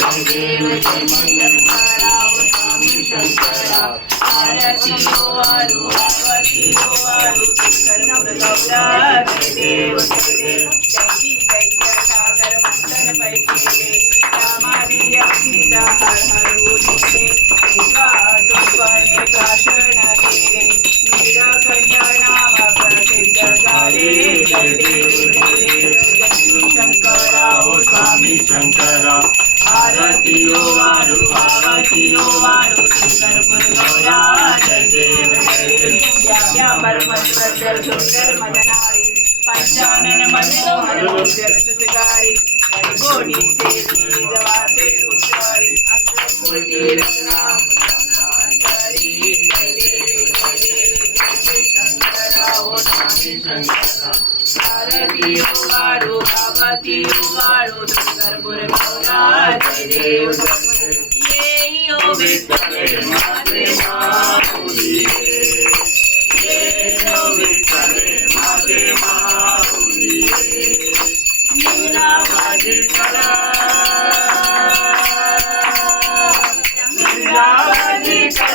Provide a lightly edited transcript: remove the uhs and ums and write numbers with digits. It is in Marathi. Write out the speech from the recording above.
जय देव जय शंकरा ओ स्वामी शंकरा आरती ओ वाळू आरती ओ वाळू कर्पूर गौरा जय देव जय सागर मंथन पै केले रामादी अक्षिता हर हर बोलिले एका चोपणे प्राशन केले नीलकंठ नाम प्रसिद्ध झाले जय देव जय शंकरा ओ स्वामी शंकरा आरती ओ वाळू कर्पूर गौरा जय देव परमस्वर सुंदर मदनारी पंचानन मनोहर सुतकारी गोडी से जवासे पुष्करी कोटी रत्नांतरी जय देव जय शंकरा ओ स्वामी शंकरा आरती ओ वाळू आरती ओ वाळू कर्पूर गौरा जय देव ये ओ विठ्ठल